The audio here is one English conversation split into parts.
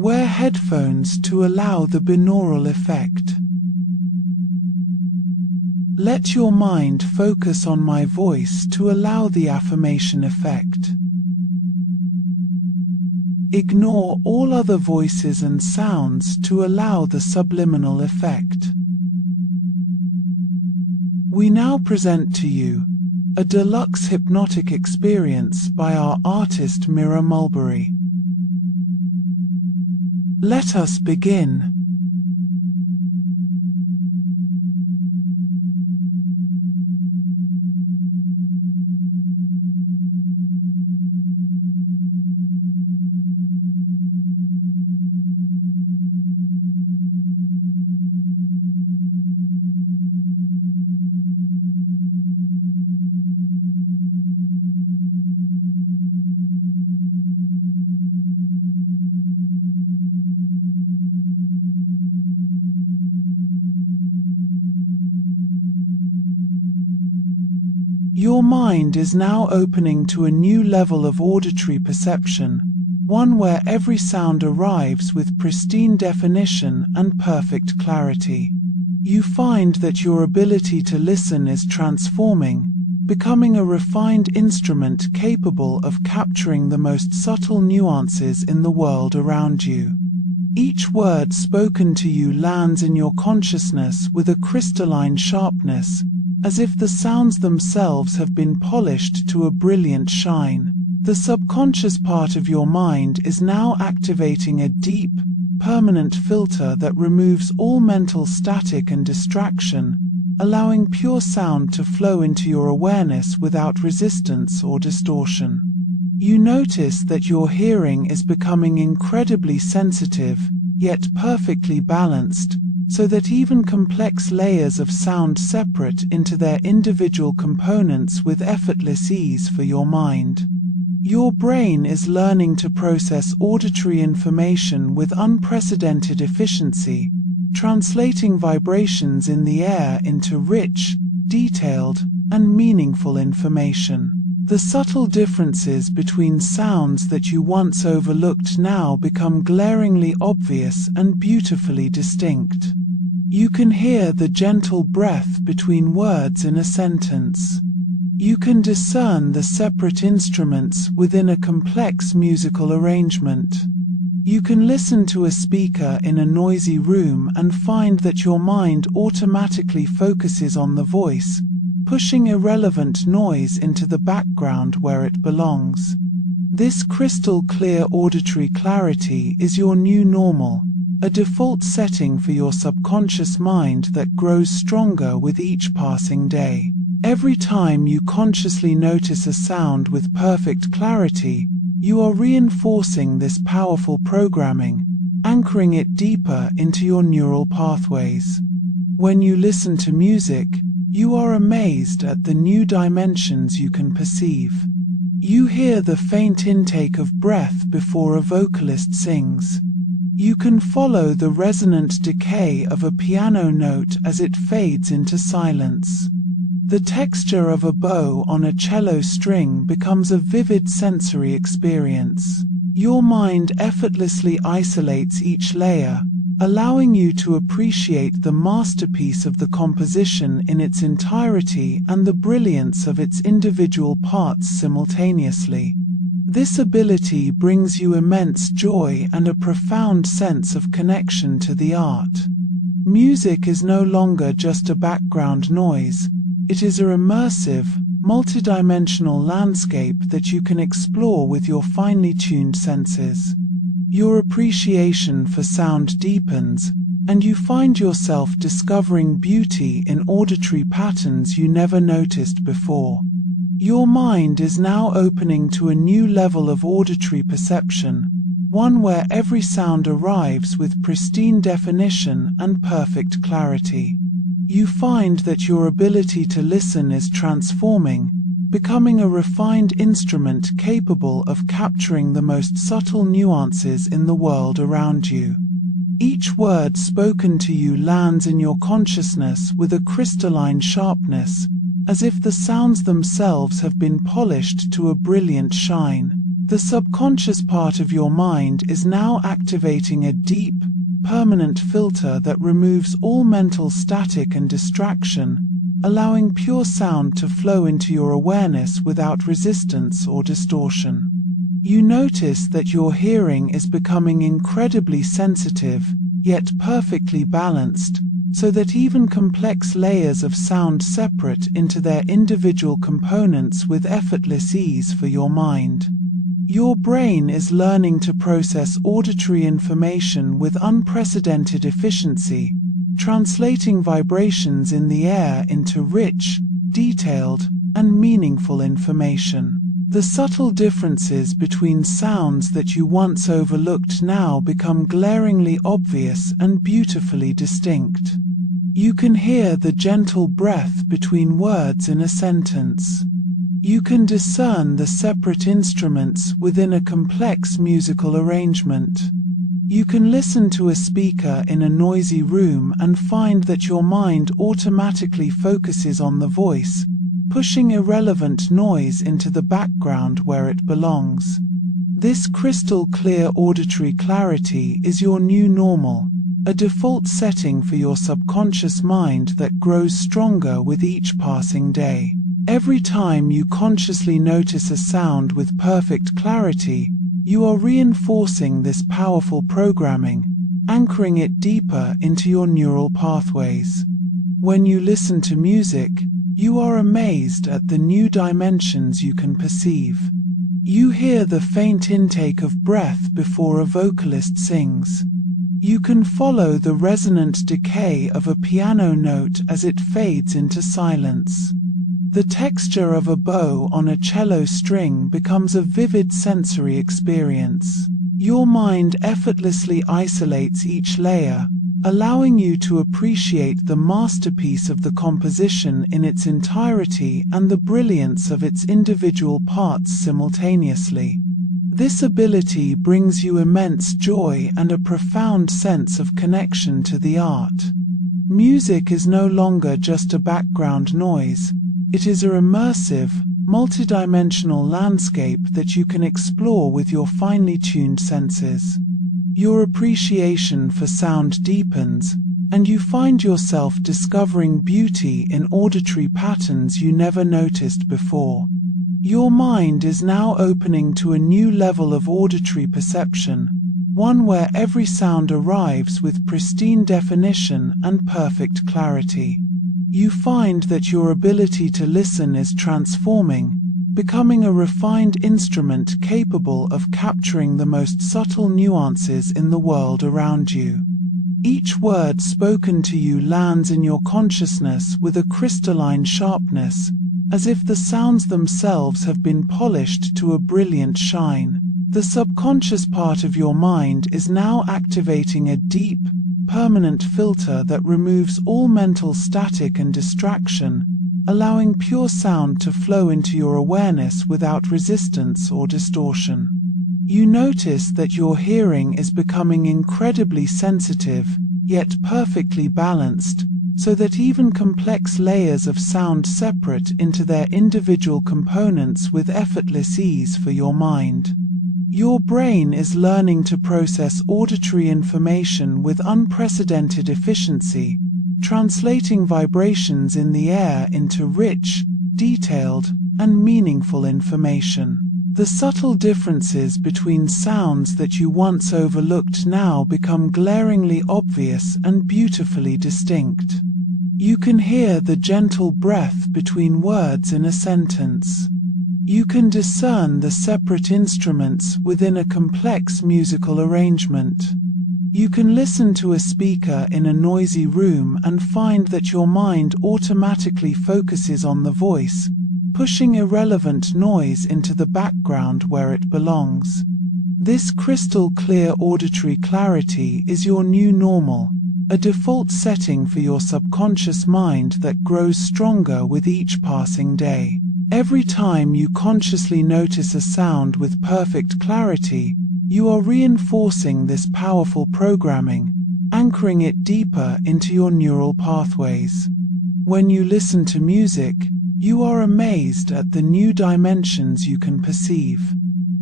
Wear headphones to allow the binaural effect. Let your mind focus on my voice to allow the affirmation effect. Ignore all other voices and sounds to allow the subliminal effect. We now present to you a deluxe hypnotic experience by our artist Mirra Mulberry. Let us begin. Your mind is now opening to a new level of auditory perception, one where every sound arrives with pristine definition and perfect clarity. You find that your ability to listen is transforming, becoming a refined instrument capable of capturing the most subtle nuances in the world around you. Each word spoken to you lands in your consciousness with a crystalline sharpness, as if the sounds themselves have been polished to a brilliant shine. The subconscious part of your mind is now activating a deep, permanent filter that removes all mental static and distraction, allowing pure sound to flow into your awareness without resistance or distortion. You notice that your hearing is becoming incredibly sensitive, yet perfectly balanced, so that even complex layers of sound separate into their individual components with effortless ease for your mind. Your brain is learning to process auditory information with unprecedented efficiency, translating vibrations in the air into rich, detailed, and meaningful information. The subtle differences between sounds that you once overlooked now become glaringly obvious and beautifully distinct. You can hear the gentle breath between words in a sentence. You can discern the separate instruments within a complex musical arrangement. You can listen to a speaker in a noisy room and find that your mind automatically focuses on the voice, pushing irrelevant noise into the background where it belongs. This crystal clear auditory clarity is your new normal, a default setting for your subconscious mind that grows stronger with each passing day. Every time you consciously notice a sound with perfect clarity, you are reinforcing this powerful programming, anchoring it deeper into your neural pathways. When you listen to music, you are amazed at the new dimensions you can perceive. You hear the faint intake of breath before a vocalist sings. You can follow the resonant decay of a piano note as it fades into silence. The texture of a bow on a cello string becomes a vivid sensory experience. Your mind effortlessly isolates each layer, allowing you to appreciate the masterpiece of the composition in its entirety and the brilliance of its individual parts simultaneously. This ability brings you immense joy and a profound sense of connection to the art. Music is no longer just a background noise. It is a immersive, multidimensional landscape that you can explore with your finely tuned senses. Your appreciation for sound deepens, and you find yourself discovering beauty in auditory patterns you never noticed before. Your mind is now opening to a new level of auditory perception, one where every sound arrives with pristine definition and perfect clarity. You find that your ability to listen is transforming, becoming a refined instrument capable of capturing the most subtle nuances in the world around you. Each word spoken to you lands in your consciousness with a crystalline sharpness, as if the sounds themselves have been polished to a brilliant shine. The subconscious part of your mind is now activating a deep, permanent filter that removes all mental static and distraction, allowing pure sound to flow into your awareness without resistance or distortion. You notice that your hearing is becoming incredibly sensitive, yet perfectly balanced, so that even complex layers of sound separate into their individual components with effortless ease for your mind. Your brain is learning to process auditory information with unprecedented efficiency, translating vibrations in the air into rich, detailed, and meaningful information. The subtle differences between sounds that you once overlooked now become glaringly obvious and beautifully distinct. You can hear the gentle breath between words in a sentence. You can discern the separate instruments within a complex musical arrangement. You can listen to a speaker in a noisy room and find that your mind automatically focuses on the voice, pushing irrelevant noise into the background where it belongs. This crystal clear auditory clarity is your new normal, a default setting for your subconscious mind that grows stronger with each passing day. Every time you consciously notice a sound with perfect clarity, you are reinforcing this powerful programming, anchoring it deeper into your neural pathways. When you listen to music, you are amazed at the new dimensions you can perceive. You hear the faint intake of breath before a vocalist sings. You can follow the resonant decay of a piano note as it fades into silence. The texture of a bow on a cello string becomes a vivid sensory experience. Your mind effortlessly isolates each layer, allowing you to appreciate the masterpiece of the composition in its entirety and the brilliance of its individual parts simultaneously. This ability brings you immense joy and a profound sense of connection to the art. Music is no longer just a background noise. It is a immersive, multidimensional landscape that you can explore with your finely tuned senses. Your appreciation for sound deepens, and you find yourself discovering beauty in auditory patterns you never noticed before. Your mind is now opening to a new level of auditory perception, one where every sound arrives with pristine definition and perfect clarity. You find that your ability to listen is transforming, becoming a refined instrument capable of capturing the most subtle nuances in the world around you. Each word spoken to you lands in your consciousness with a crystalline sharpness, as if the sounds themselves have been polished to a brilliant shine. The subconscious part of your mind is now activating a deep, permanent filter that removes all mental static and distraction, allowing pure sound to flow into your awareness without resistance or distortion. You notice that your hearing is becoming incredibly sensitive, yet perfectly balanced, so that even complex layers of sound separate into their individual components with effortless ease for your mind. Your brain is learning to process auditory information with unprecedented efficiency, translating vibrations in the air into rich, detailed, and meaningful information. The subtle differences between sounds that you once overlooked now become glaringly obvious and beautifully distinct. You can hear the gentle breath between words in a sentence. You can discern the separate instruments within a complex musical arrangement. You can listen to a speaker in a noisy room and find that your mind automatically focuses on the voice, pushing irrelevant noise into the background where it belongs. This crystal clear auditory clarity is your new normal, a default setting for your subconscious mind that grows stronger with each passing day. Every time you consciously notice a sound with perfect clarity, you are reinforcing this powerful programming, anchoring it deeper into your neural pathways. When you listen to music, you are amazed at the new dimensions you can perceive.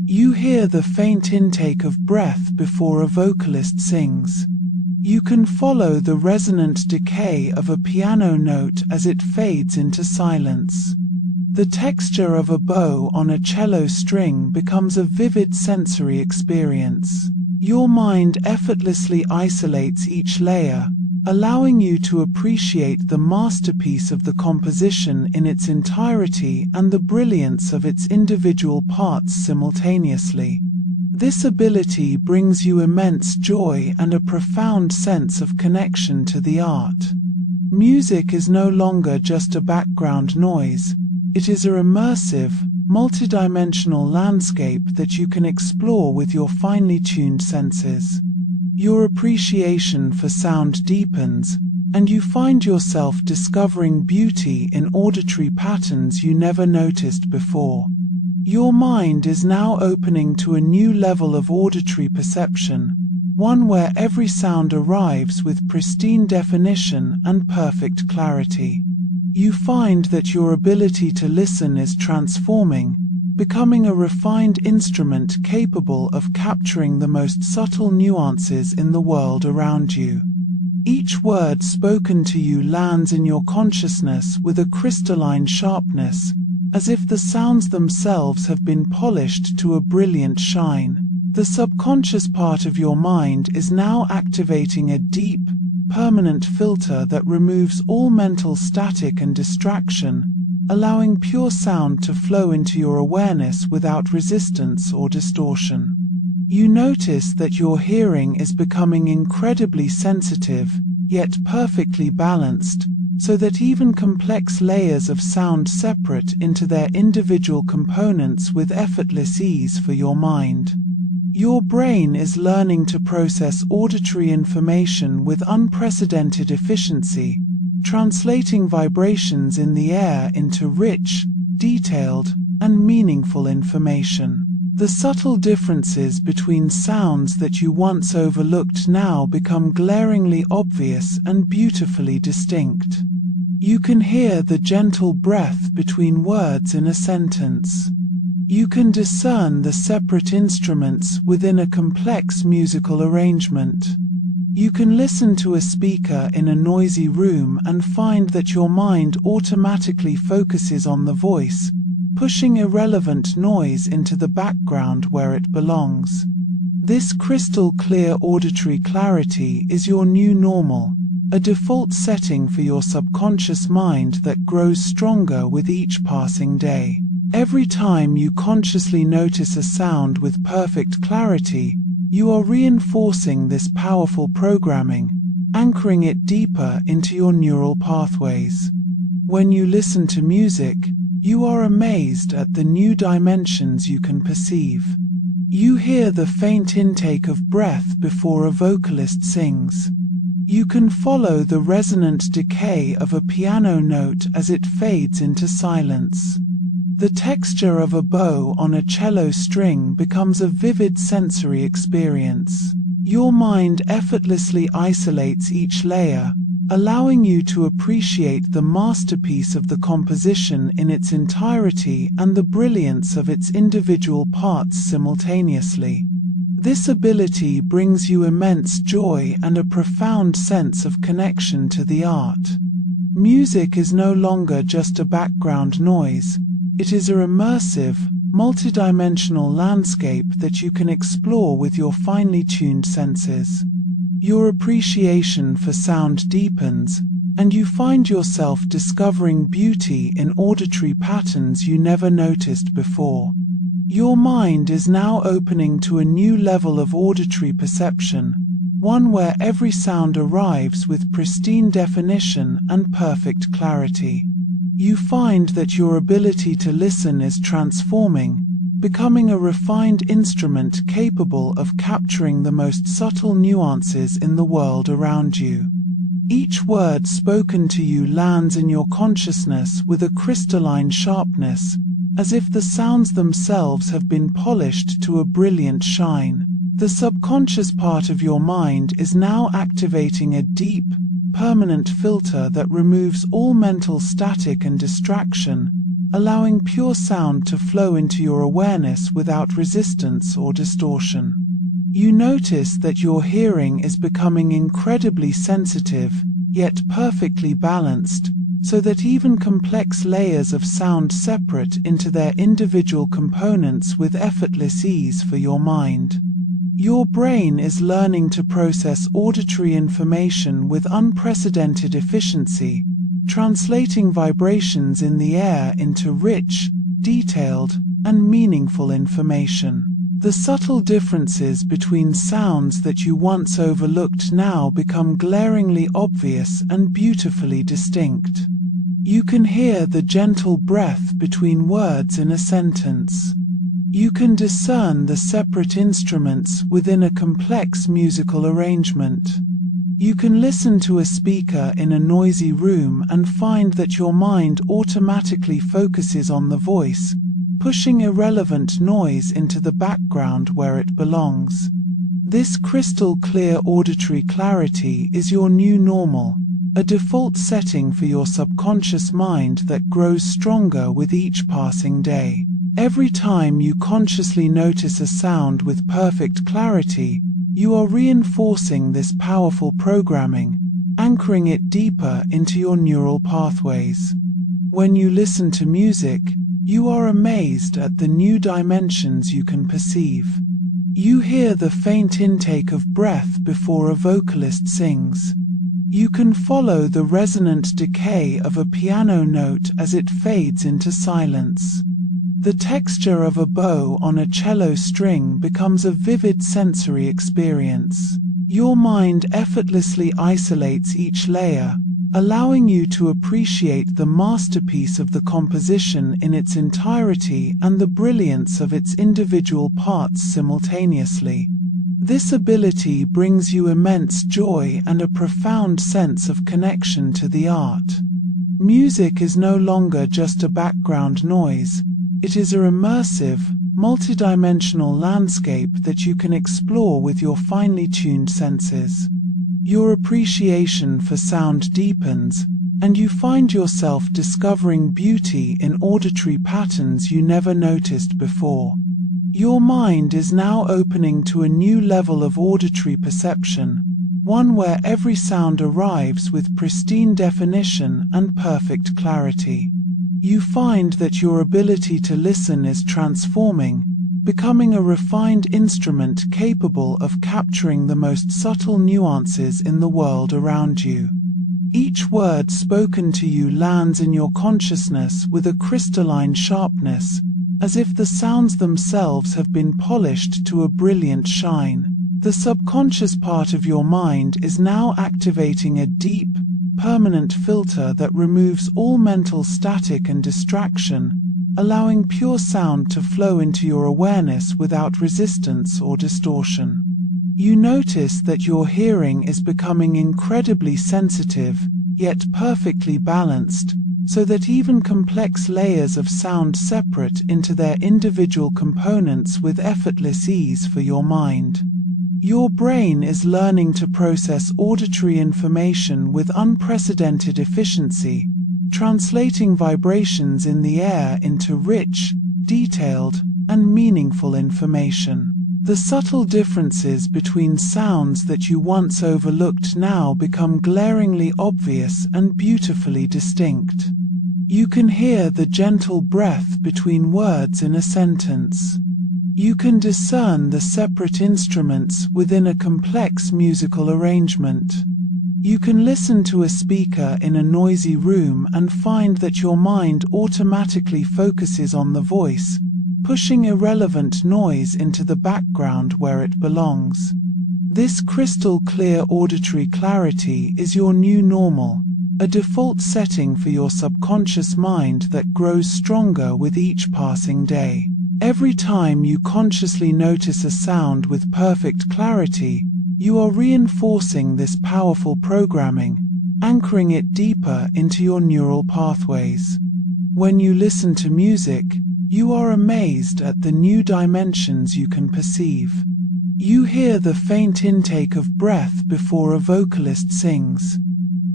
You hear the faint intake of breath before a vocalist sings. You can follow the resonant decay of a piano note as it fades into silence. The texture of a bow on a cello string becomes a vivid sensory experience. Your mind effortlessly isolates each layer, allowing you to appreciate the masterpiece of the composition in its entirety and the brilliance of its individual parts simultaneously. This ability brings you immense joy and a profound sense of connection to the art. Music is no longer just a background noise. It is a immersive, multidimensional landscape that you can explore with your finely tuned senses. Your appreciation for sound deepens, and you find yourself discovering beauty in auditory patterns you never noticed before. Your mind is now opening to a new level of auditory perception, one where every sound arrives with pristine definition and perfect clarity. You find that your ability to listen is transforming, becoming a refined instrument capable of capturing the most subtle nuances in the world around you. Each word spoken to you lands in your consciousness with a crystalline sharpness, as if the sounds themselves have been polished to a brilliant shine. The subconscious part of your mind is now activating a deep, permanent filter that removes all mental static and distraction, allowing pure sound to flow into your awareness without resistance or distortion. You notice that your hearing is becoming incredibly sensitive, yet perfectly balanced, so that even complex layers of sound separate into their individual components with effortless ease for your mind. Your brain is learning to process auditory information with unprecedented efficiency, translating vibrations in the air into rich, detailed, and meaningful information. The subtle differences between sounds that you once overlooked now become glaringly obvious and beautifully distinct. You can hear the gentle breath between words in a sentence. You can discern the separate instruments within a complex musical arrangement. You can listen to a speaker in a noisy room and find that your mind automatically focuses on the voice, pushing irrelevant noise into the background where it belongs. This crystal clear auditory clarity is your new normal, a default setting for your subconscious mind that grows stronger with each passing day. Every time you consciously notice a sound with perfect clarity, you are reinforcing this powerful programming, anchoring it deeper into your neural pathways. When you listen to music, you are amazed at the new dimensions you can perceive. You hear the faint intake of breath before a vocalist sings. You can follow the resonant decay of a piano note as it fades into silence. The texture of a bow on a cello string becomes a vivid sensory experience. Your mind effortlessly isolates each layer, allowing you to appreciate the masterpiece of the composition in its entirety and the brilliance of its individual parts simultaneously. This ability brings you immense joy and a profound sense of connection to the art. Music is no longer just a background noise. It is a immersive, multidimensional landscape that you can explore with your finely tuned senses. Your appreciation for sound deepens, and you find yourself discovering beauty in auditory patterns you never noticed before. Your mind is now opening to a new level of auditory perception, one where every sound arrives with pristine definition and perfect clarity. You find that your ability to listen is transforming, becoming a refined instrument capable of capturing the most subtle nuances in the world around you. Each word spoken to you lands in your consciousness with a crystalline sharpness, as if the sounds themselves have been polished to a brilliant shine. The subconscious part of your mind is now activating a deep, permanent filter that removes all mental static and distraction, allowing pure sound to flow into your awareness without resistance or distortion. You notice that your hearing is becoming incredibly sensitive, yet perfectly balanced, so that even complex layers of sound separate into their individual components with effortless ease for your mind. Your brain is learning to process auditory information with unprecedented efficiency, translating vibrations in the air into rich, detailed, and meaningful information. The subtle differences between sounds that you once overlooked now become glaringly obvious and beautifully distinct. You can hear the gentle breath between words in a sentence. You can discern the separate instruments within a complex musical arrangement. You can listen to a speaker in a noisy room and find that your mind automatically focuses on the voice, pushing irrelevant noise into the background where it belongs. This crystal clear auditory clarity is your new normal, a default setting for your subconscious mind that grows stronger with each passing day. Every time you consciously notice a sound with perfect clarity, you are reinforcing this powerful programming, anchoring it deeper into your neural pathways. When you listen to music, you are amazed at the new dimensions you can perceive. You hear the faint intake of breath before a vocalist sings. You can follow the resonant decay of a piano note as it fades into silence. The texture of a bow on a cello string becomes a vivid sensory experience. Your mind effortlessly isolates each layer, allowing you to appreciate the masterpiece of the composition in its entirety and the brilliance of its individual parts simultaneously. This ability brings you immense joy and a profound sense of connection to the art. Music is no longer just a background noise. It is a immersive, multidimensional landscape that you can explore with your finely tuned senses. Your appreciation for sound deepens, and you find yourself discovering beauty in auditory patterns you never noticed before. Your mind is now opening to a new level of auditory perception, one where every sound arrives with pristine definition and perfect clarity. You find that your ability to listen is transforming, becoming a refined instrument capable of capturing the most subtle nuances in the world around you. Each word spoken to you lands in your consciousness with a crystalline sharpness, as if the sounds themselves have been polished to a brilliant shine. The subconscious part of your mind is now activating a deep, permanent filter that removes all mental static and distraction, allowing pure sound to flow into your awareness without resistance or distortion. You notice that your hearing is becoming incredibly sensitive, yet perfectly balanced, so that even complex layers of sound separate into their individual components with effortless ease for your mind. Your brain is learning to process auditory information with unprecedented efficiency, translating vibrations in the air into rich, detailed, and meaningful information. The subtle differences between sounds that you once overlooked now become glaringly obvious and beautifully distinct. You can hear the gentle breath between words in a sentence. You can discern the separate instruments within a complex musical arrangement. You can listen to a speaker in a noisy room and find that your mind automatically focuses on the voice, pushing irrelevant noise into the background where it belongs. This crystal clear auditory clarity is your new normal, a default setting for your subconscious mind that grows stronger with each passing day. Every time you consciously notice a sound with perfect clarity, you are reinforcing this powerful programming, anchoring it deeper into your neural pathways. When you listen to music, you are amazed at the new dimensions you can perceive. You hear the faint intake of breath before a vocalist sings.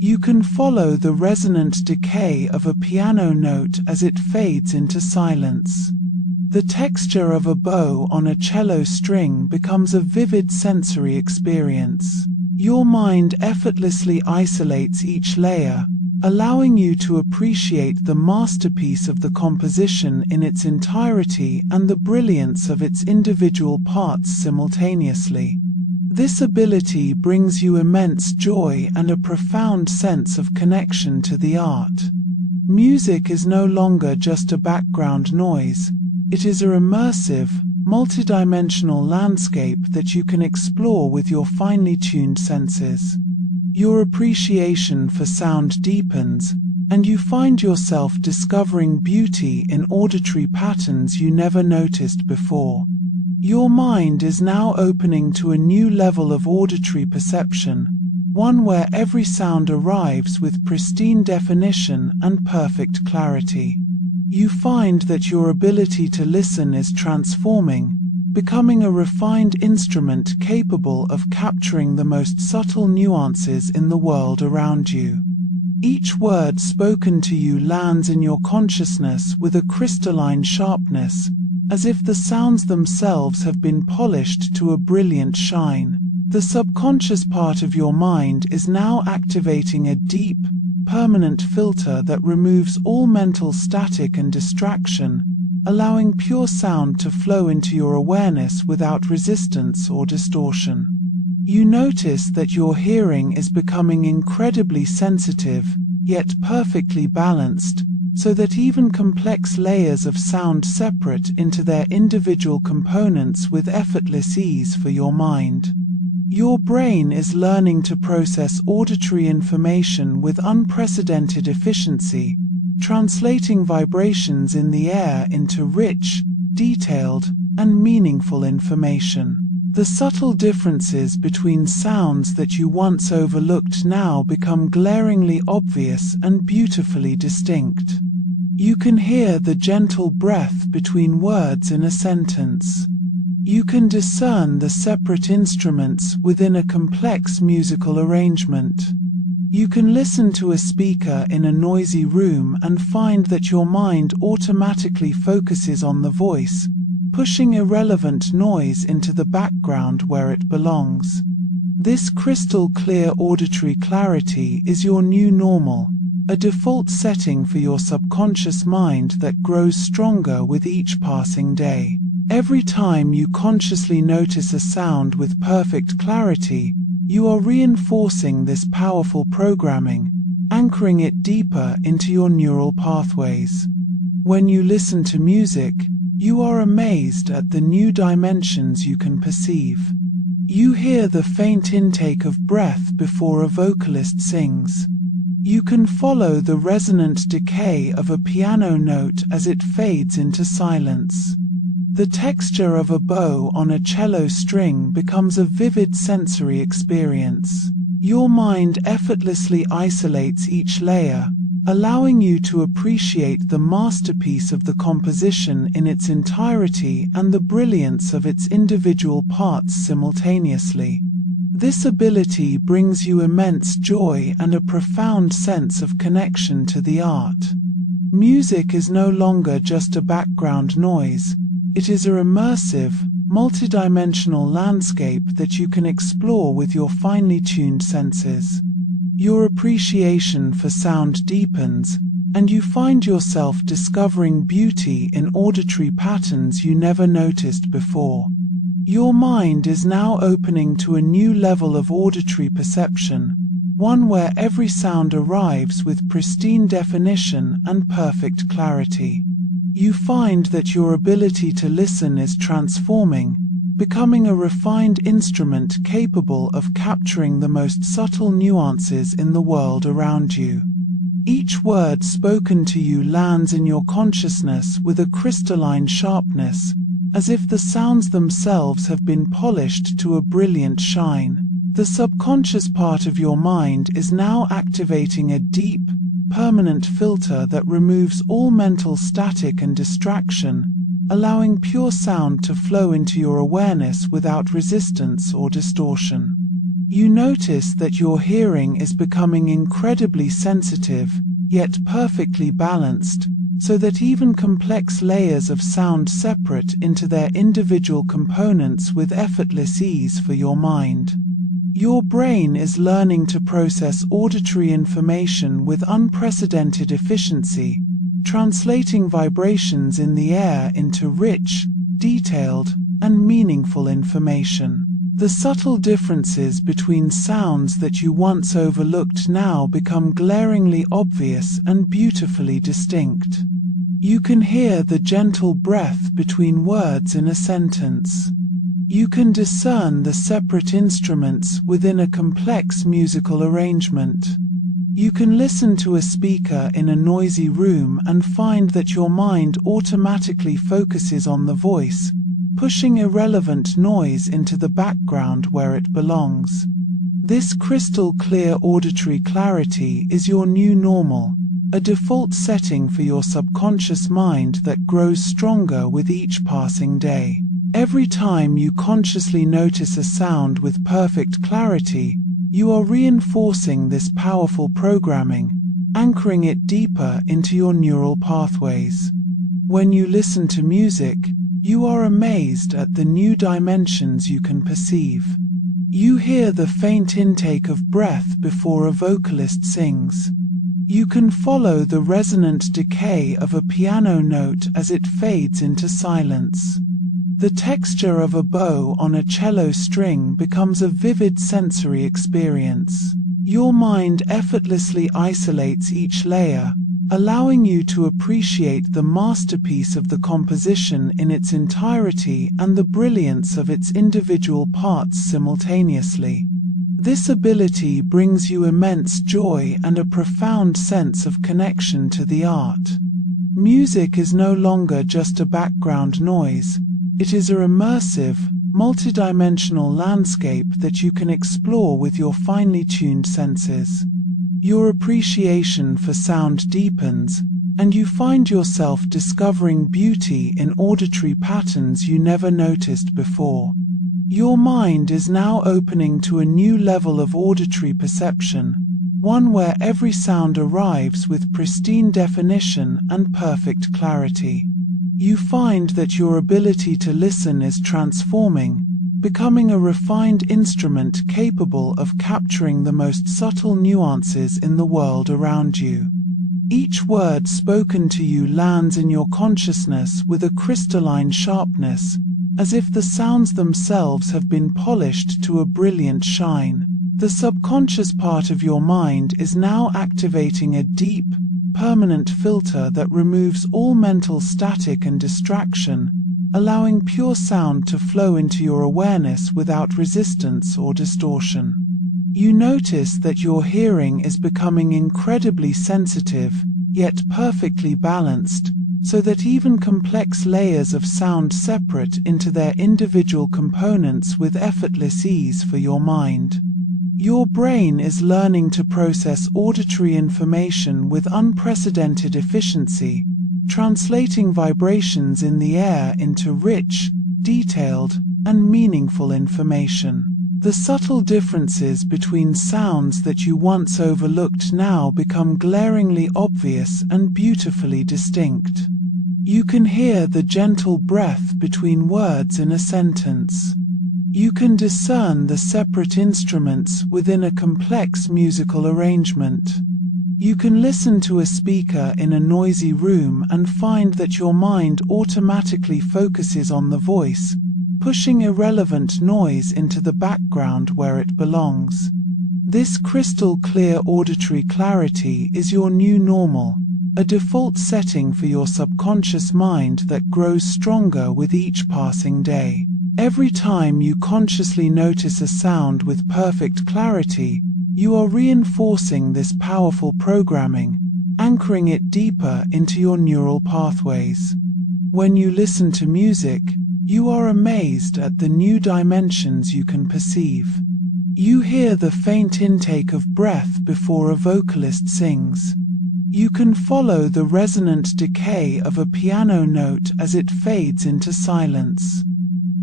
You can follow the resonant decay of a piano note as it fades into silence. The texture of a bow on a cello string becomes a vivid sensory experience. Your mind effortlessly isolates each layer, allowing you to appreciate the masterpiece of the composition in its entirety and the brilliance of its individual parts simultaneously. This ability brings you immense joy and a profound sense of connection to the art. Music is no longer just a background noise. It is a immersive, multidimensional landscape that you can explore with your finely tuned senses. Your appreciation for sound deepens, and you find yourself discovering beauty in auditory patterns you never noticed before. Your mind is now opening to a new level of auditory perception, one where every sound arrives with pristine definition and perfect clarity. You find that your ability to listen is transforming, becoming a refined instrument capable of capturing the most subtle nuances in the world around you. Each word spoken to you lands in your consciousness with a crystalline sharpness, as if the sounds themselves have been polished to a brilliant shine. The subconscious part of your mind is now activating a deep, permanent filter that removes all mental static and distraction, allowing pure sound to flow into your awareness without resistance or distortion. You notice that your hearing is becoming incredibly sensitive, yet perfectly balanced, so that even complex layers of sound separate into their individual components with effortless ease for your mind. Your brain is learning to process auditory information with unprecedented efficiency, translating vibrations in the air into rich, detailed, and meaningful information. The subtle differences between sounds that you once overlooked now become glaringly obvious and beautifully distinct. You can hear the gentle breath between words in a sentence. You can discern the separate instruments within a complex musical arrangement. You can listen to a speaker in a noisy room and find that your mind automatically focuses on the voice, pushing irrelevant noise into the background where it belongs. This crystal-clear auditory clarity is your new normal, a default setting for your subconscious mind that grows stronger with each passing day. Every time you consciously notice a sound with perfect clarity, you are reinforcing this powerful programming, anchoring it deeper into your neural pathways. When you listen to music, you are amazed at the new dimensions you can perceive. You hear the faint intake of breath before a vocalist sings. You can follow the resonant decay of a piano note as it fades into silence. The texture of a bow on a cello string becomes a vivid sensory experience. Your mind effortlessly isolates each layer, allowing you to appreciate the masterpiece of the composition in its entirety and the brilliance of its individual parts simultaneously. This ability brings you immense joy and a profound sense of connection to the art. Music is no longer just a background noise. It is a immersive, multidimensional landscape that you can explore with your finely tuned senses. Your appreciation for sound deepens, and you find yourself discovering beauty in auditory patterns you never noticed before. Your mind is now opening to a new level of auditory perception, one where every sound arrives with pristine definition and perfect clarity. You find that your ability to listen is transforming, becoming a refined instrument capable of capturing the most subtle nuances in the world around you. Each word spoken to you lands in your consciousness with a crystalline sharpness, as if the sounds themselves have been polished to a brilliant shine. The subconscious part of your mind is now activating a deep, permanent filter that removes all mental static and distraction, allowing pure sound to flow into your awareness without resistance or distortion. You notice that your hearing is becoming incredibly sensitive, yet perfectly balanced, so that even complex layers of sound separate into their individual components with effortless ease for your mind. Your brain is learning to process auditory information with unprecedented efficiency, translating vibrations in the air into rich, detailed, and meaningful information. The subtle differences between sounds that you once overlooked now become glaringly obvious and beautifully distinct. You can hear the gentle breath between words in a sentence. You can discern the separate instruments within a complex musical arrangement. You can listen to a speaker in a noisy room and find that your mind automatically focuses on the voice, pushing irrelevant noise into the background where it belongs. This crystal-clear auditory clarity is your new normal, a default setting for your subconscious mind that grows stronger with each passing day. Every time you consciously notice a sound with perfect clarity, you are reinforcing this powerful programming, anchoring it deeper into your neural pathways. When you listen to music, you are amazed at the new dimensions you can perceive. You hear the faint intake of breath before a vocalist sings. You can follow the resonant decay of a piano note as it fades into silence. The texture of a bow on a cello string becomes a vivid sensory experience. Your mind effortlessly isolates each layer, allowing you to appreciate the masterpiece of the composition in its entirety and the brilliance of its individual parts simultaneously. This ability brings you immense joy and a profound sense of connection to the art. Music is no longer just a background noise. It is a immersive, multidimensional landscape that you can explore with your finely tuned senses. Your appreciation for sound deepens, and you find yourself discovering beauty in auditory patterns you never noticed before. Your mind is now opening to a new level of auditory perception, one where every sound arrives with pristine definition and perfect clarity. You find that your ability to listen is transforming, becoming a refined instrument capable of capturing the most subtle nuances in the world around you. Each word spoken to you lands in your consciousness with a crystalline sharpness, as if the sounds themselves have been polished to a brilliant shine. The subconscious part of your mind is now activating a deep, permanent filter that removes all mental static and distraction, allowing pure sound to flow into your awareness without resistance or distortion. You notice that your hearing is becoming incredibly sensitive, yet perfectly balanced, so that even complex layers of sound separate into their individual components with effortless ease for your mind. Your brain is learning to process auditory information with unprecedented efficiency, translating vibrations in the air into rich, detailed, and meaningful information. The subtle differences between sounds that you once overlooked now become glaringly obvious and beautifully distinct. You can hear the gentle breath between words in a sentence. You can discern the separate instruments within a complex musical arrangement. You can listen to a speaker in a noisy room and find that your mind automatically focuses on the voice, pushing irrelevant noise into the background where it belongs. This crystal-clear auditory clarity is your new normal, a default setting for your subconscious mind that grows stronger with each passing day. Every time you consciously notice a sound with perfect clarity, you are reinforcing this powerful programming, anchoring it deeper into your neural pathways. When you listen to music, you are amazed at the new dimensions you can perceive. You hear the faint intake of breath before a vocalist sings. You can follow the resonant decay of a piano note as it fades into silence.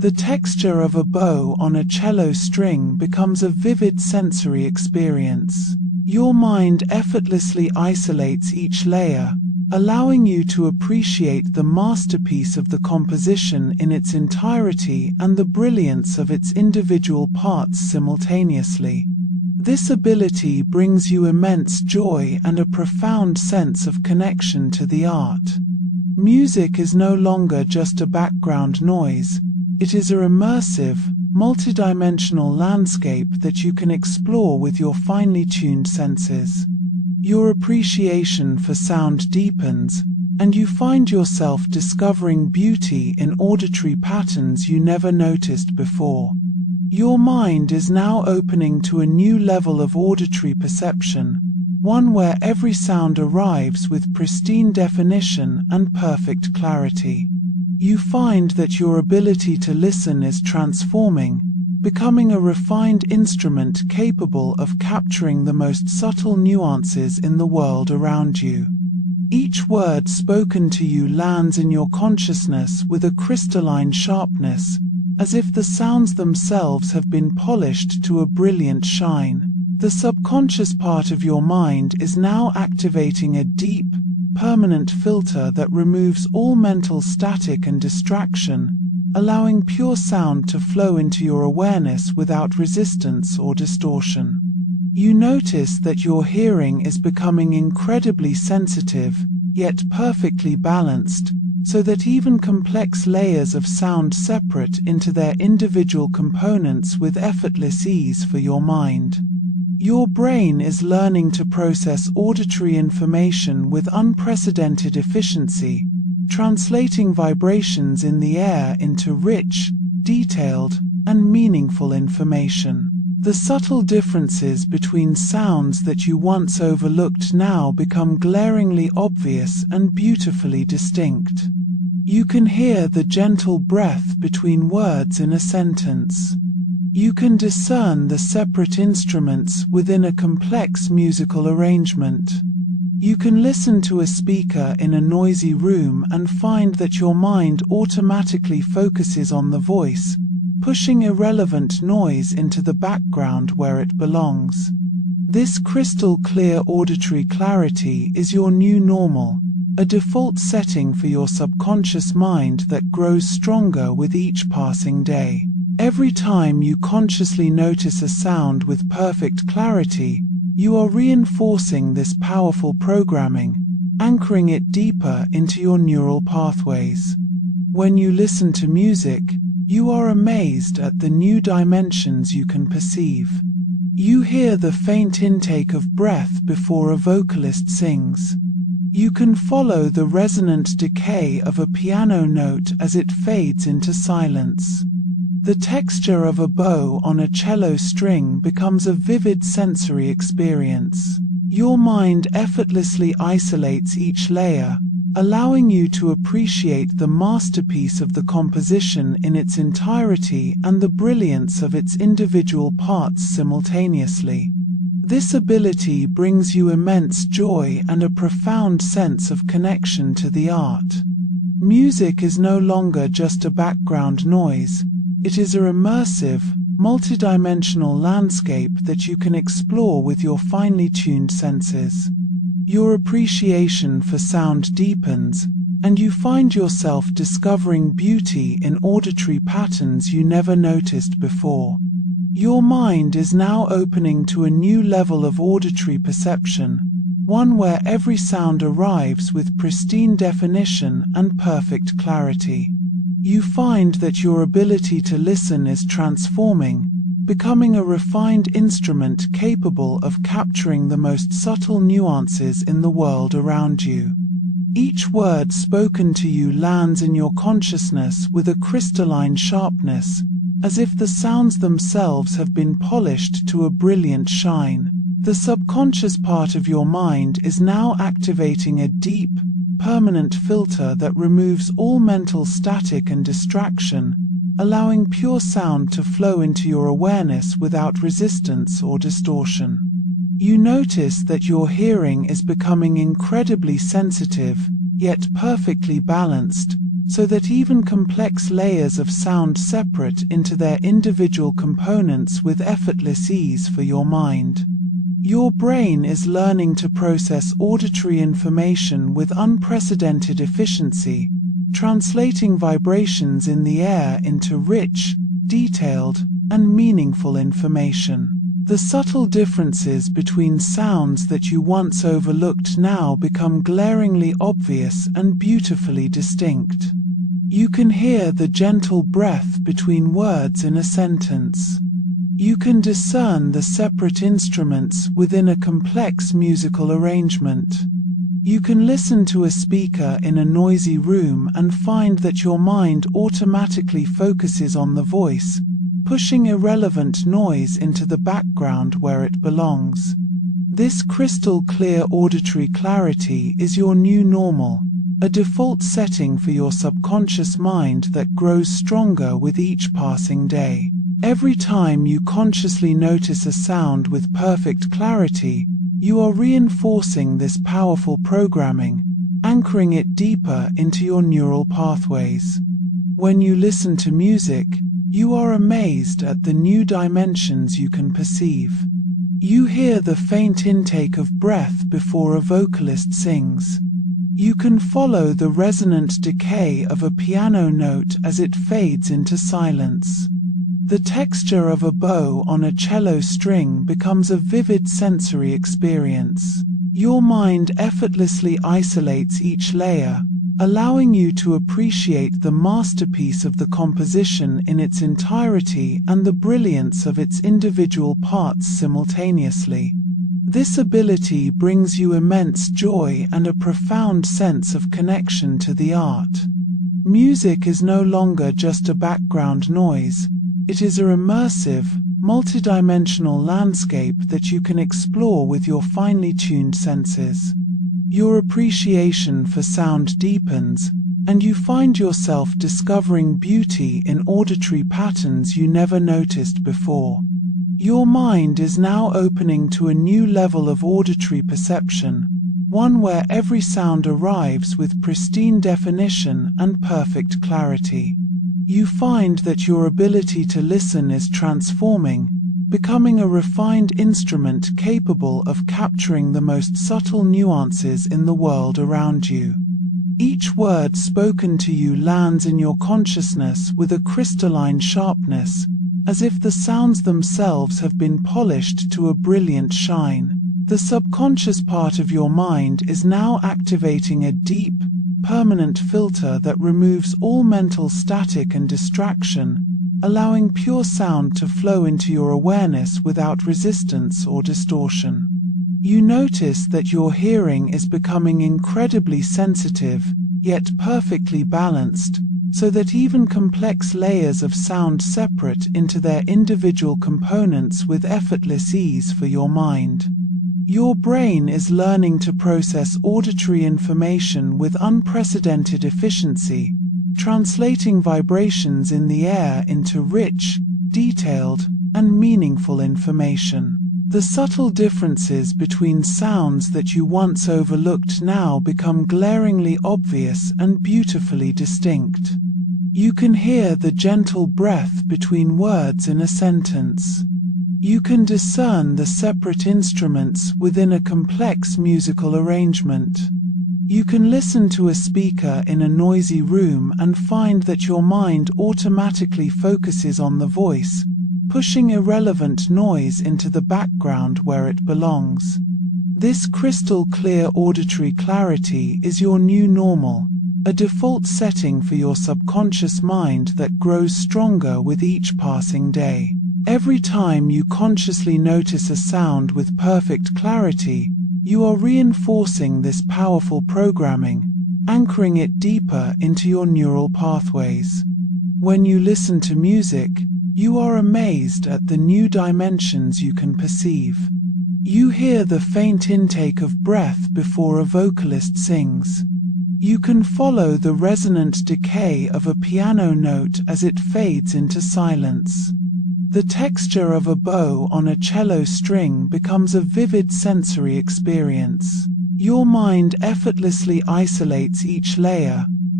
The texture of a bow on a cello string becomes a vivid sensory experience. Your mind effortlessly isolates each layer, allowing you to appreciate the masterpiece of the composition in its entirety and the brilliance of its individual parts simultaneously. This ability brings you immense joy and a profound sense of connection to the art. Music is no longer just a background noise. It is a immersive, multidimensional landscape that you can explore with your finely tuned senses. Your appreciation for sound deepens, and you find yourself discovering beauty in auditory patterns you never noticed before. Your mind is now opening to a new level of auditory perception, one where every sound arrives with pristine definition and perfect clarity. You find that your ability to listen is transforming, becoming a refined instrument capable of capturing the most subtle nuances in the world around you. Each word spoken to you lands in your consciousness with a crystalline sharpness, as if the sounds themselves have been polished to a brilliant shine. The subconscious part of your mind is now activating a deep, permanent filter that removes all mental static and distraction, allowing pure sound to flow into your awareness without resistance or distortion. You notice that your hearing is becoming incredibly sensitive, yet perfectly balanced, so that even complex layers of sound separate into their individual components with effortless ease for your mind. Your brain is learning to process auditory information with unprecedented efficiency, translating vibrations in the air into rich, detailed, and meaningful information. The subtle differences between sounds that you once overlooked now become glaringly obvious and beautifully distinct. You can hear the gentle breath between words in a sentence. You can discern the separate instruments within a complex musical arrangement. You can listen to a speaker in a noisy room and find that your mind automatically focuses on the voice, pushing irrelevant noise into the background where it belongs. This crystal-clear auditory clarity is your new normal, a default setting for your subconscious mind that grows stronger with each passing day. Every time you consciously notice a sound with perfect clarity, you are reinforcing this powerful programming, anchoring it deeper into your neural pathways. When you listen to music, you are amazed at the new dimensions you can perceive. You hear the faint intake of breath before a vocalist sings. You can follow the resonant decay of a piano note as it fades into silence. The texture of a bow on a cello string becomes a vivid sensory experience. Your mind effortlessly isolates each layer, allowing you to appreciate the masterpiece of the composition in its entirety and the brilliance of its individual parts simultaneously. This ability brings you immense joy and a profound sense of connection to the art. Music is no longer just a background noise. It is a immersive, multidimensional landscape that you can explore with your finely tuned senses. Your appreciation for sound deepens, and you find yourself discovering beauty in auditory patterns you never noticed before. Your mind is now opening to a new level of auditory perception, one where every sound arrives with pristine definition and perfect clarity. You find that your ability to listen is transforming, becoming a refined instrument capable of capturing the most subtle nuances in the world around you. Each word spoken to you lands in your consciousness with a crystalline sharpness, as if the sounds themselves have been polished to a brilliant shine. The subconscious part of your mind is now activating a deep, permanent filter that removes all mental static and distraction, allowing pure sound to flow into your awareness without resistance or distortion. You notice that your hearing is becoming incredibly sensitive, yet perfectly balanced, so that even complex layers of sound separate into their individual components with effortless ease for your mind. Your brain is learning to process auditory information with unprecedented efficiency, translating vibrations in the air into rich, detailed, and meaningful information. The subtle differences between sounds that you once overlooked now become glaringly obvious and beautifully distinct. You can hear the gentle breath between words in a sentence. You can discern the separate instruments within a complex musical arrangement. You can listen to a speaker in a noisy room and find that your mind automatically focuses on the voice, pushing irrelevant noise into the background where it belongs. This crystal clear auditory clarity is your new normal, a default setting for your subconscious mind that grows stronger with each passing day. Every time you consciously notice a sound with perfect clarity, you are reinforcing this powerful programming, anchoring it deeper into your neural pathways. When you listen to music, you are amazed at the new dimensions you can perceive. You hear the faint intake of breath before a vocalist sings. You can follow the resonant decay of a piano note as it fades into silence. The texture of a bow on a cello string becomes a vivid sensory experience. Your mind effortlessly isolates each layer, allowing you to appreciate the masterpiece of the composition in its entirety and the brilliance of its individual parts simultaneously. This ability brings you immense joy and a profound sense of connection to the art. Music is no longer just a background noise. It is a immersive, multidimensional landscape that you can explore with your finely tuned senses. Your appreciation for sound deepens, and you find yourself discovering beauty in auditory patterns you never noticed before. Your mind is now opening to a new level of auditory perception, one where every sound arrives with pristine definition and perfect clarity. You find that your ability to listen is transforming, becoming a refined instrument capable of capturing the most subtle nuances in the world around you. Each word spoken to you lands in your consciousness with a crystalline sharpness, as if the sounds themselves have been polished to a brilliant shine. The subconscious part of your mind is now activating a deep, permanent filter that removes all mental static and distraction, allowing pure sound to flow into your awareness without resistance or distortion. You notice that your hearing is becoming incredibly sensitive, yet perfectly balanced, so that even complex layers of sound separate into their individual components with effortless ease for your mind. Your brain is learning to process auditory information with unprecedented efficiency, translating vibrations in the air into rich, detailed, and meaningful information. The subtle differences between sounds that you once overlooked now become glaringly obvious and beautifully distinct. You can hear the gentle breath between words in a sentence. You can discern the separate instruments within a complex musical arrangement. You can listen to a speaker in a noisy room and find that your mind automatically focuses on the voice, pushing irrelevant noise into the background where it belongs. This crystal clear auditory clarity is your new normal, a default setting for your subconscious mind that grows stronger with each passing day. Every time you consciously notice a sound with perfect clarity, you are reinforcing this powerful programming, anchoring it deeper into your neural pathways. When you listen to music, you are amazed at the new dimensions you can perceive. You hear the faint intake of breath before a vocalist sings. You can follow the resonant decay of a piano note as it fades into silence. The texture of a bow on a cello string becomes a vivid sensory experience. Your mind effortlessly isolates each layer,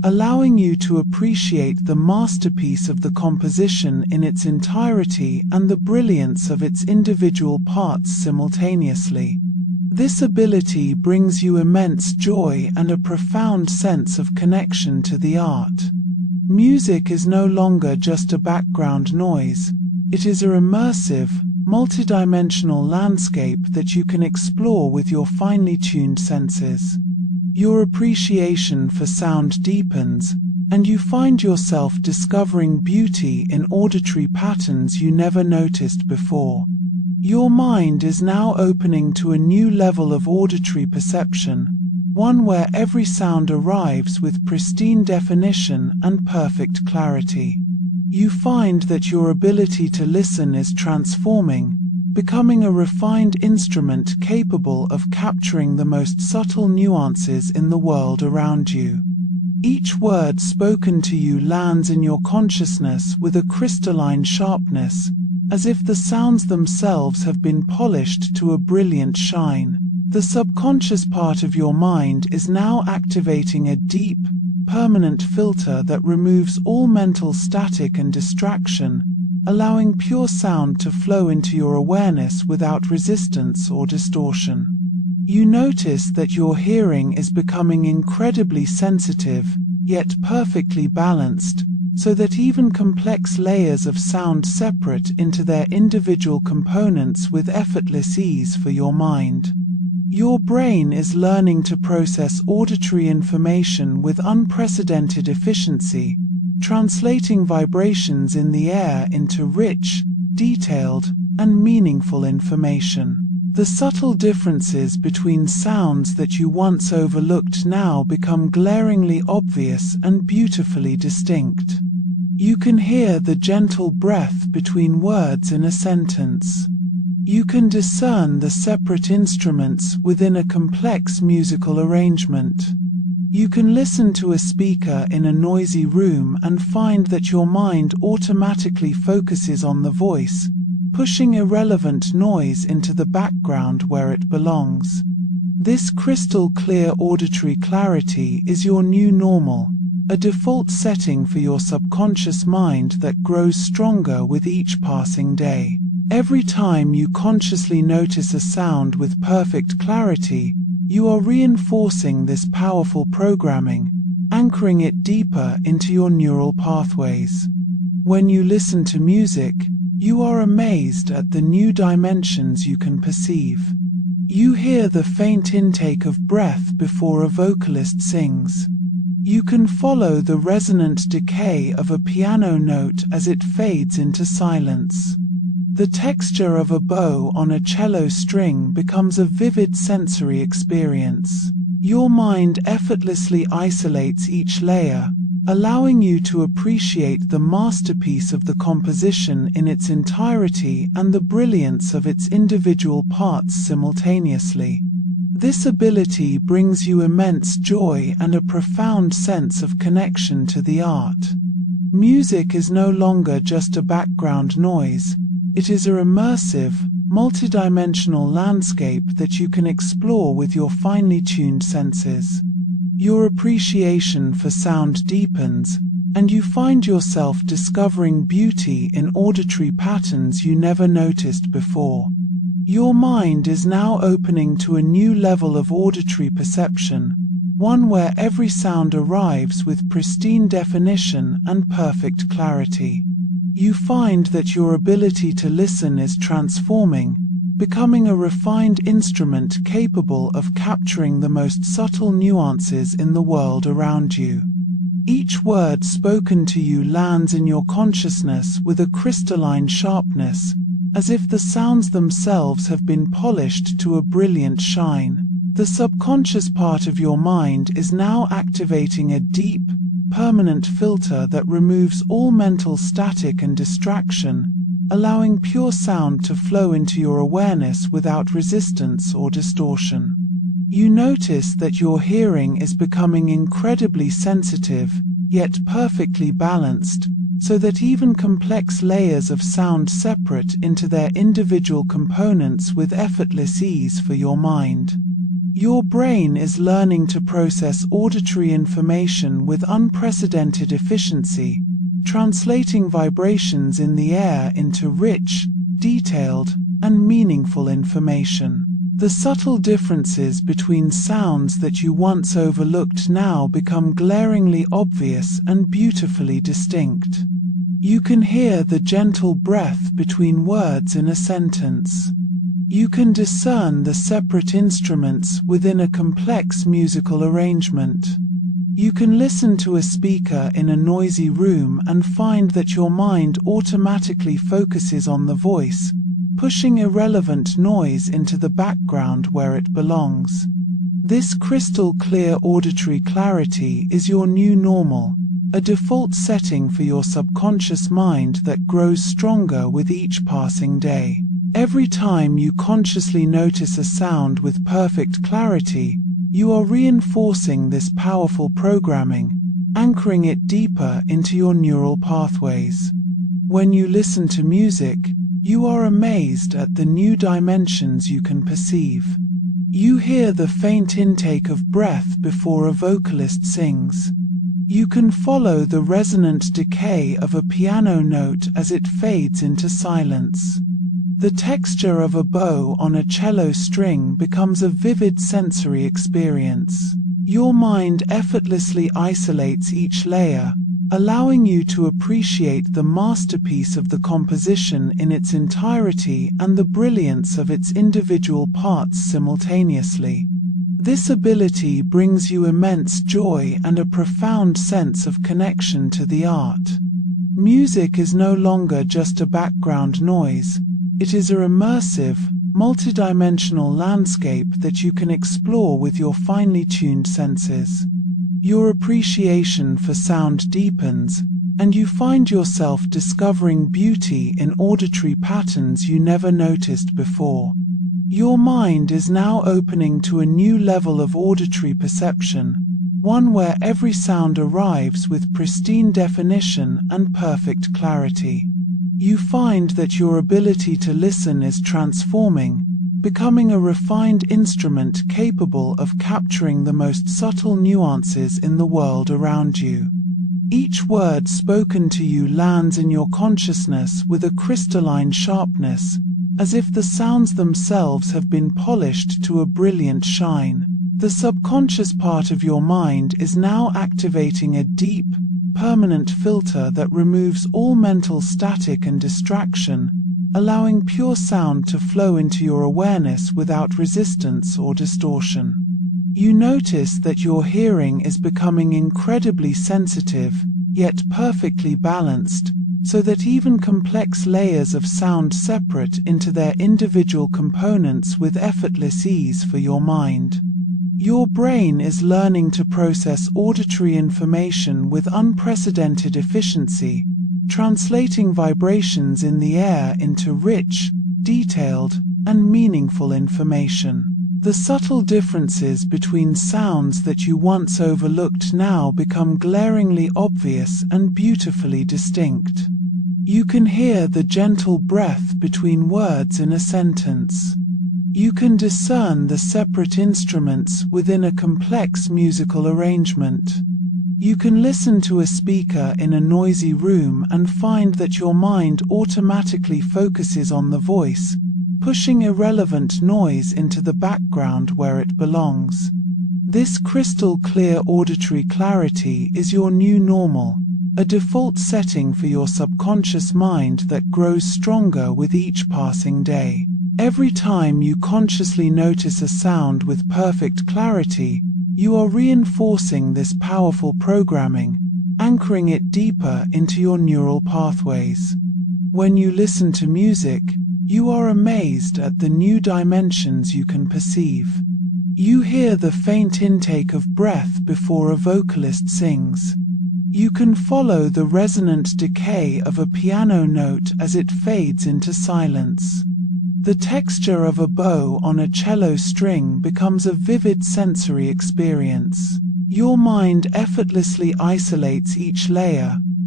allowing you to appreciate the masterpiece of the composition in its entirety and the brilliance of its individual parts simultaneously. This ability brings you immense joy and a profound sense of connection to the art. Music is no longer just a background noise. It is a immersive, multidimensional landscape that you can explore with your finely tuned senses. Your appreciation for sound deepens, and you find yourself discovering beauty in auditory patterns you never noticed before. Your mind is now opening to a new level of auditory perception, one where every sound arrives with pristine definition and perfect clarity. You find that your ability to listen is transforming, becoming a refined instrument capable of capturing the most subtle nuances in the world around you. Each word spoken to you lands in your consciousness with a crystalline sharpness, as if the sounds themselves have been polished to a brilliant shine. The subconscious part of your mind is now activating a deep, permanent filter that removes all mental static and distraction, allowing pure sound to flow into your awareness without resistance or distortion. You notice that your hearing is becoming incredibly sensitive, yet perfectly balanced, so that even complex layers of sound separate into their individual components with effortless ease for your mind. Your brain is learning to process auditory information with unprecedented efficiency, translating vibrations in the air into rich, detailed, and meaningful information. The subtle differences between sounds that you once overlooked now become glaringly obvious and beautifully distinct. You can hear the gentle breath between words in a sentence. You can discern the separate instruments within a complex musical arrangement. You can listen to a speaker in a noisy room and find that your mind automatically focuses on the voice, pushing irrelevant noise into the background where it belongs. This crystal-clear auditory clarity is your new normal, a default setting for your subconscious mind that grows stronger with each passing day. Every time you consciously notice a sound with perfect clarity, you are reinforcing this powerful programming, anchoring it deeper into your neural pathways. When you listen to music, you are amazed at the new dimensions you can perceive. You hear the faint intake of breath before a vocalist sings. You can follow the resonant decay of a piano note as it fades into silence. The texture of a bow on a cello string becomes a vivid sensory experience. Your mind effortlessly isolates each layer, allowing you to appreciate the masterpiece of the composition in its entirety and the brilliance of its individual parts simultaneously. This ability brings you immense joy and a profound sense of connection to the art. Music is no longer just a background noise. It is a immersive, multidimensional landscape that you can explore with your finely tuned senses. Your appreciation for sound deepens, and you find yourself discovering beauty in auditory patterns you never noticed before. Your mind is now opening to a new level of auditory perception, one where every sound arrives with pristine definition and perfect clarity. You find that your ability to listen is transforming, becoming a refined instrument capable of capturing the most subtle nuances in the world around you. Each word spoken to you lands in your consciousness with a crystalline sharpness, as if the sounds themselves have been polished to a brilliant shine. The subconscious part of your mind is now activating a deep, permanent filter that removes all mental static and distraction, allowing pure sound to flow into your awareness without resistance or distortion. You notice that your hearing is becoming incredibly sensitive, yet perfectly balanced, so that even complex layers of sound separate into their individual components with effortless ease for your mind. Your brain is learning to process auditory information with unprecedented efficiency, translating vibrations in the air into rich, detailed, and meaningful information. The subtle differences between sounds that you once overlooked now become glaringly obvious and beautifully distinct. You can hear the gentle breath between words in a sentence. You can discern the separate instruments within a complex musical arrangement. You can listen to a speaker in a noisy room and find that your mind automatically focuses on the voice, pushing irrelevant noise into the background where it belongs. This crystal clear auditory clarity is your new normal, a default setting for your subconscious mind that grows stronger with each passing day. Every time you consciously notice a sound with perfect clarity, you are reinforcing this powerful programming, anchoring it deeper into your neural pathways. When you listen to music, you are amazed at the new dimensions you can perceive. You hear the faint intake of breath before a vocalist sings. You can follow the resonant decay of a piano note as it fades into silence. The texture of a bow on a cello string becomes a vivid sensory experience. Your mind effortlessly isolates each layer, allowing you to appreciate the masterpiece of the composition in its entirety and the brilliance of its individual parts simultaneously. This ability brings you immense joy and a profound sense of connection to the art. Music is no longer just a background noise. It is a immersive, multidimensional landscape that you can explore with your finely tuned senses. Your appreciation for sound deepens, and you find yourself discovering beauty in auditory patterns you never noticed before. Your mind is now opening to a new level of auditory perception, one where every sound arrives with pristine definition and perfect clarity. You find that your ability to listen is transforming, becoming a refined instrument capable of capturing the most subtle nuances in the world around you. Each word spoken to you lands in your consciousness with a crystalline sharpness, as if the sounds themselves have been polished to a brilliant shine. The subconscious part of your mind is now activating a deep, permanent filter that removes all mental static and distraction, allowing pure sound to flow into your awareness without resistance or distortion. You notice that your hearing is becoming incredibly sensitive, yet perfectly balanced, so that even complex layers of sound separate into their individual components with effortless ease for your mind. Your brain is learning to process auditory information with unprecedented efficiency, translating vibrations in the air into rich, detailed, and meaningful information. The subtle differences between sounds that you once overlooked now become glaringly obvious and beautifully distinct. You can hear the gentle breath between words in a sentence. You can discern the separate instruments within a complex musical arrangement. You can listen to a speaker in a noisy room and find that your mind automatically focuses on the voice, pushing irrelevant noise into the background where it belongs. This crystal clear auditory clarity is your new normal, a default setting for your subconscious mind that grows stronger with each passing day. Every time you consciously notice a sound with perfect clarity, you are reinforcing this powerful programming, anchoring it deeper into your neural pathways. When you listen to music, you are amazed at the new dimensions you can perceive. You hear the faint intake of breath before a vocalist sings. You can follow the resonant decay of a piano note as it fades into silence. The texture of a bow on a cello string becomes a vivid sensory experience. Your mind effortlessly isolates each layer,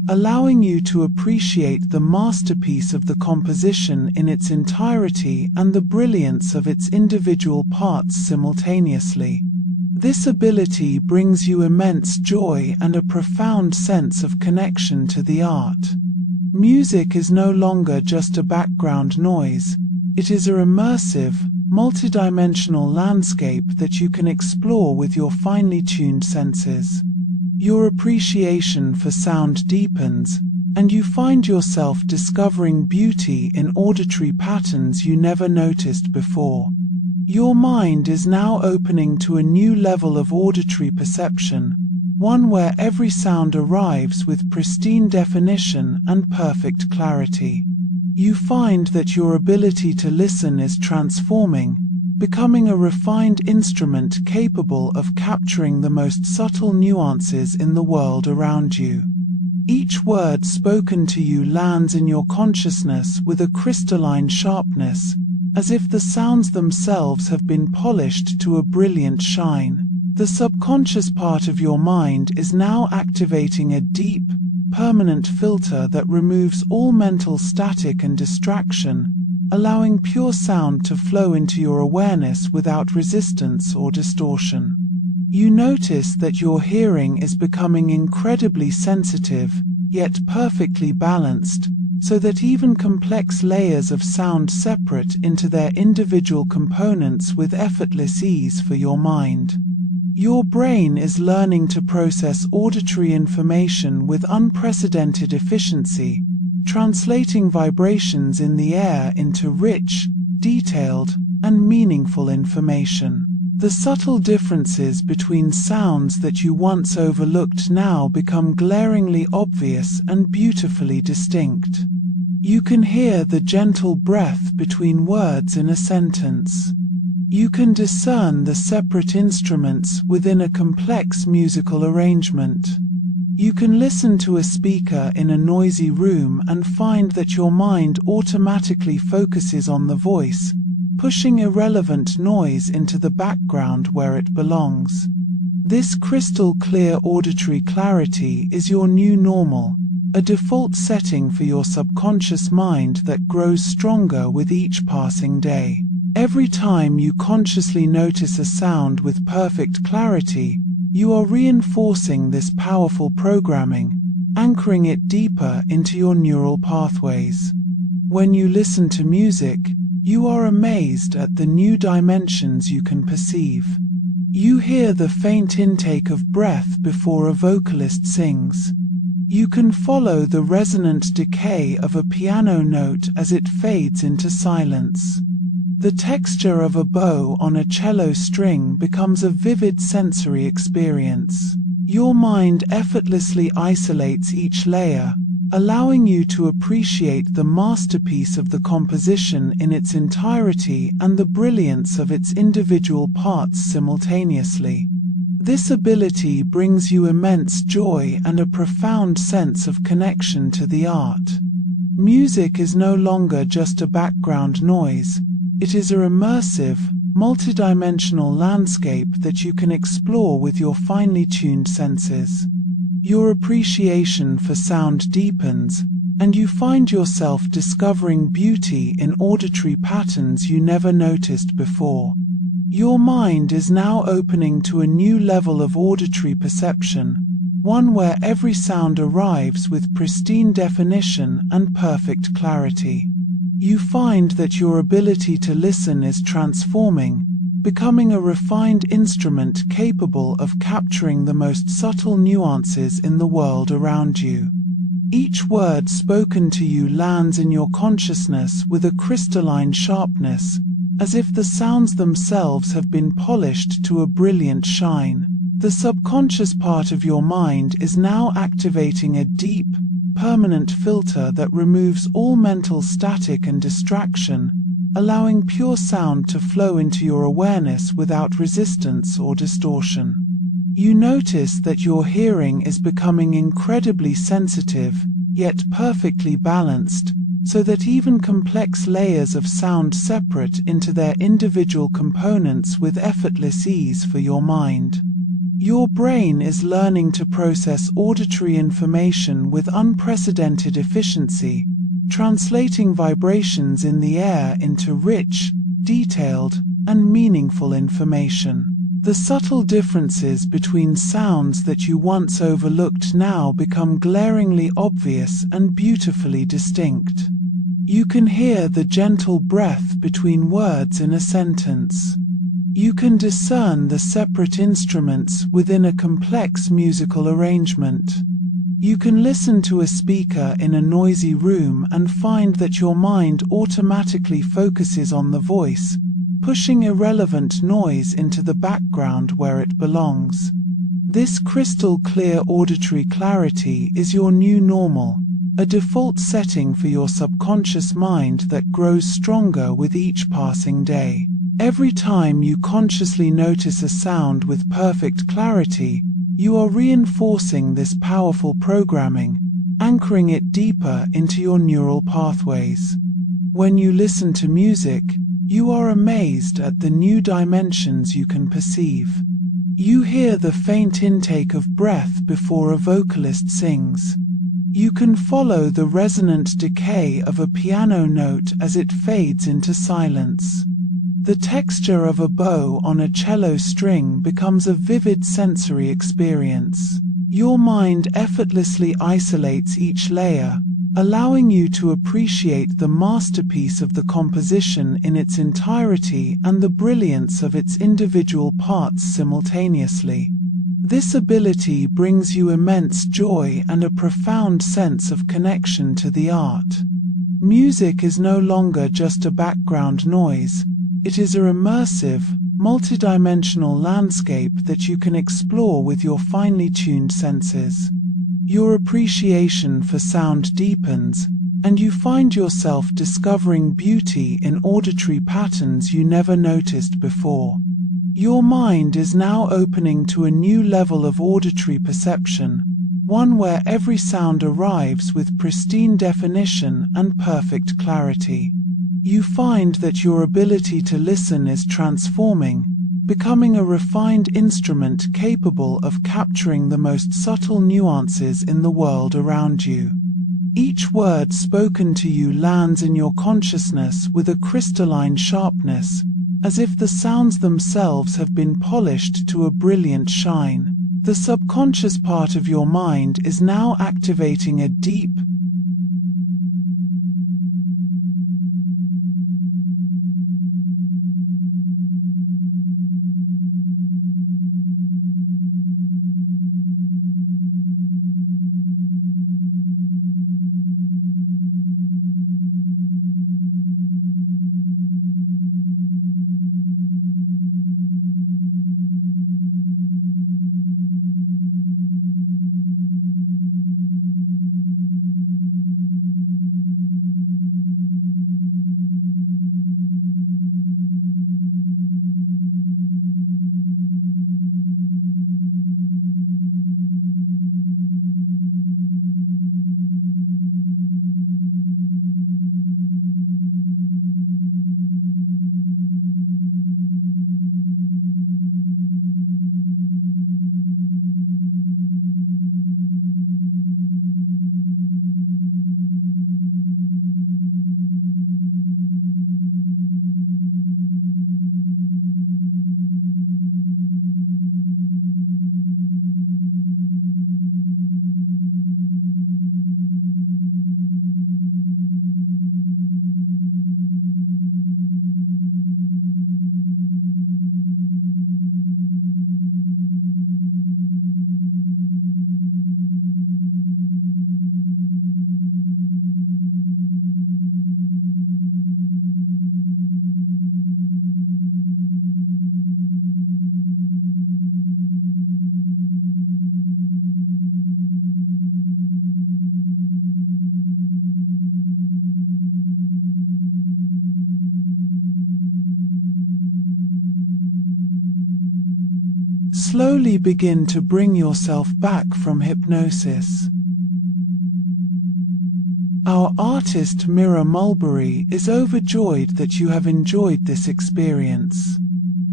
allowing you to appreciate the masterpiece of the composition in its entirety and the brilliance of its individual parts simultaneously. This ability brings you immense joy and a profound sense of connection to the art. Music is no longer just a background noise. It is a immersive, multidimensional landscape that you can explore with your finely tuned senses. Your appreciation for sound deepens, and you find yourself discovering beauty in auditory patterns you never noticed before. Your mind is now opening to a new level of auditory perception, one where every sound arrives with pristine definition and perfect clarity. You find that your ability to listen is transforming, becoming a refined instrument capable of capturing the most subtle nuances in the world around you. Each word spoken to you lands in your consciousness with a crystalline sharpness, as if the sounds themselves have been polished to a brilliant shine. The subconscious part of your mind is now activating a deep, permanent filter that removes all mental static and distraction, allowing pure sound to flow into your awareness without resistance or distortion. You notice that your hearing is becoming incredibly sensitive, yet perfectly balanced, so that even complex layers of sound separate into their individual components with effortless ease for your mind. Your brain is learning to process auditory information with unprecedented efficiency, translating vibrations in the air into rich, detailed, and meaningful information. The subtle differences between sounds that you once overlooked now become glaringly obvious and beautifully distinct. You can hear the gentle breath between words in a sentence. You can discern the separate instruments within a complex musical arrangement. You can listen to a speaker in a noisy room and find that your mind automatically focuses on the voice, pushing irrelevant noise into the background where it belongs. This crystal clear auditory clarity is your new normal, a default setting for your subconscious mind that grows stronger with each passing day. Every time you consciously notice a sound with perfect clarity, you are reinforcing this powerful programming, anchoring it deeper into your neural pathways. When you listen to music, you are amazed at the new dimensions you can perceive. You hear the faint intake of breath before a vocalist sings. You can follow the resonant decay of a piano note as it fades into silence. The texture of a bow on a cello string becomes a vivid sensory experience. Your mind effortlessly isolates each layer, allowing you to appreciate the masterpiece of the composition in its entirety and the brilliance of its individual parts simultaneously. This ability brings you immense joy and a profound sense of connection to the art. Music is no longer just a background noise. It is a immersive, multidimensional landscape that you can explore with your finely tuned senses. Your appreciation for sound deepens, and you find yourself discovering beauty in auditory patterns you never noticed before. Your mind is now opening to a new level of auditory perception, one where every sound arrives with pristine definition and perfect clarity. You find that your ability to listen is transforming, becoming a refined instrument capable of capturing the most subtle nuances in the world around you. Each word spoken to you lands in your consciousness with a crystalline sharpness, as if the sounds themselves have been polished to a brilliant shine. The subconscious part of your mind is now activating a deep, permanent filter that removes all mental static and distraction, allowing pure sound to flow into your awareness without resistance or distortion. You notice that your hearing is becoming incredibly sensitive, yet perfectly balanced, so that even complex layers of sound separate into their individual components with effortless ease for your mind. Your brain is learning to process auditory information with unprecedented efficiency, translating vibrations in the air into rich, detailed, and meaningful information. The subtle differences between sounds that you once overlooked now become glaringly obvious and beautifully distinct. You can hear the gentle breath between words in a sentence. You can discern the separate instruments within a complex musical arrangement. You can listen to a speaker in a noisy room and find that your mind automatically focuses on the voice, pushing irrelevant noise into the background where it belongs. This crystal-clear auditory clarity is your new normal, a default setting for your subconscious mind that grows stronger with each passing day. Every time you consciously notice a sound with perfect clarity, you are reinforcing this powerful programming, anchoring it deeper into your neural pathways. When you listen to music, you are amazed at the new dimensions you can perceive. You hear the faint intake of breath before a vocalist sings. You can follow the resonant decay of a piano note as it fades into silence. The texture of a bow on a cello string becomes a vivid sensory experience. Your mind effortlessly isolates each layer, allowing you to appreciate the masterpiece of the composition in its entirety and the brilliance of its individual parts simultaneously. This ability brings you immense joy and a profound sense of connection to the art. Music is no longer just a background noise. It is a immersive, multidimensional landscape that you can explore with your finely tuned senses. Your appreciation for sound deepens, and you find yourself discovering beauty in auditory patterns you never noticed before. Your mind is now opening to a new level of auditory perception, one where every sound arrives with pristine definition and perfect clarity. You find that your ability to listen is transforming, becoming a refined instrument capable of capturing the most subtle nuances in the world around you. Each word spoken to you lands in your consciousness with a crystalline sharpness, as if the sounds themselves have been polished to a brilliant shine. The subconscious part of your mind is now activating a deep, slowly begin to bring yourself back from hypnosis. Our artist Mirra Mulberry is overjoyed that you have enjoyed this experience.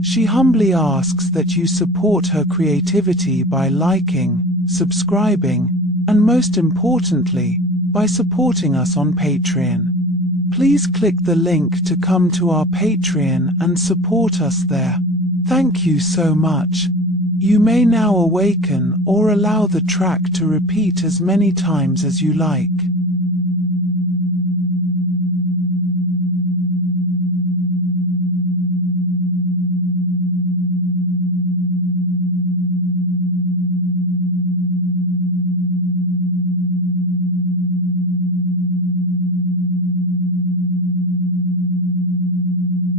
She humbly asks that you support her creativity by liking, subscribing, and most importantly, by supporting us on Patreon. Please click the link to come to our Patreon and support us there. Thank you so much. You may now awaken or allow the track to repeat as many times as you like.